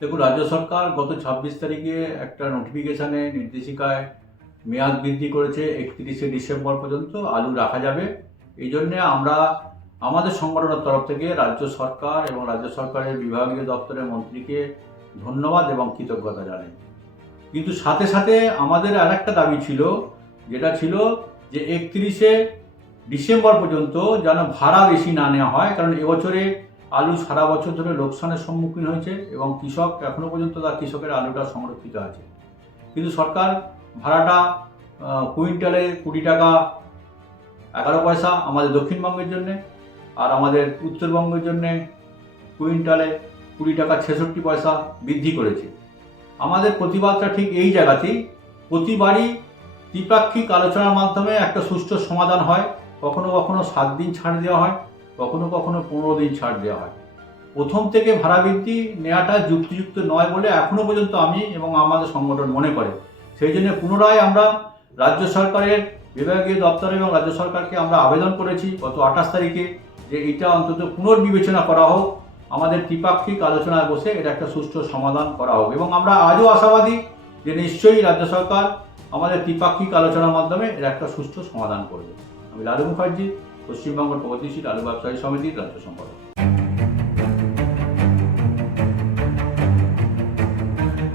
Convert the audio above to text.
দেখুন, রাজ্য সরকার গত ছাব্বিশ তারিখে একটা নোটিফিকেশানে নির্দেশিকায় মেয়াদ বৃদ্ধি করেছে, একত্রিশে ডিসেম্বর পর্যন্ত আলু রাখা যাবে। এই জন্যে আমরা আমাদের সংগঠনের তরফ থেকে রাজ্য সরকার এবং রাজ্য সরকারের বিভাগীয় দপ্তরের মন্ত্রীকে ধন্যবাদ এবং কৃতজ্ঞতা জানাই। কিন্তু সাথে সাথে আমাদের আরেকটা দাবি ছিল, যেটা ছিল যে একত্রিশে ডিসেম্বর পর্যন্ত যেন ভাড়া বেশি না নেওয়া হয়, কারণ এবছরে আলু সারা বছর ধরে লোকসানের সম্মুখীন হয়েছে এবং কৃষক এখনও পর্যন্ত তার কৃষকের আলুটা সংরক্ষিত আছে। কিন্তু সরকার ভাড়াটা কুইন্টালে কুড়ি টাকা, এগারো পয়সা আমাদের দক্ষিণবঙ্গের জন্যে আর আমাদের উত্তরবঙ্গের জন্যে কুইন্টালে কুড়ি টাকা ছেষট্টি পয়সা বৃদ্ধি করেছে। আমাদের প্রতিবাদটা ঠিক এই জায়গাতেই, প্রতিবারই দ্বিপাক্ষিক আলোচনার মাধ্যমে একটা সুষ্ঠু সমাধান হয়, কখনো কখনো সাত দিন ছাড় দেওয়া হয়। কখনো কখনো পনেরো দিন ছাড় দেওয়া হয়। প্রথম থেকে ভাড়া বৃদ্ধি নেওয়াটা যুক্তিযুক্ত নয় বলে এখনও পর্যন্ত আমি এবং আমাদের সংগঠন মনে করে। সেই জন্য পুনরায় আমরা রাজ্য সরকারের বিভাগীয় দপ্তর এবং রাজ্য সরকারকে আমরা আবেদন করেছি গত আঠাশ তারিখে যে এটা অন্তত পুনর্বিবেচনা করা হোক। আমাদের ত্রিপাক্ষিক আলোচনায় বসে এটা একটা সুষ্ঠু সমাধান করা হোক এবং আমরা আজও আশাবাদী যে নিশ্চয়ই রাজ্য সরকার আমাদের ত্রিপাক্ষিক আলোচনার মাধ্যমে এর একটা সুষ্ঠু সমাধান করবে। আমি লালু মুখার্জি পশ্চিমবঙ্গ প্রগতিশীল আলু ব্যবসায়ী সমিতির রাজ্য সম্পাদক।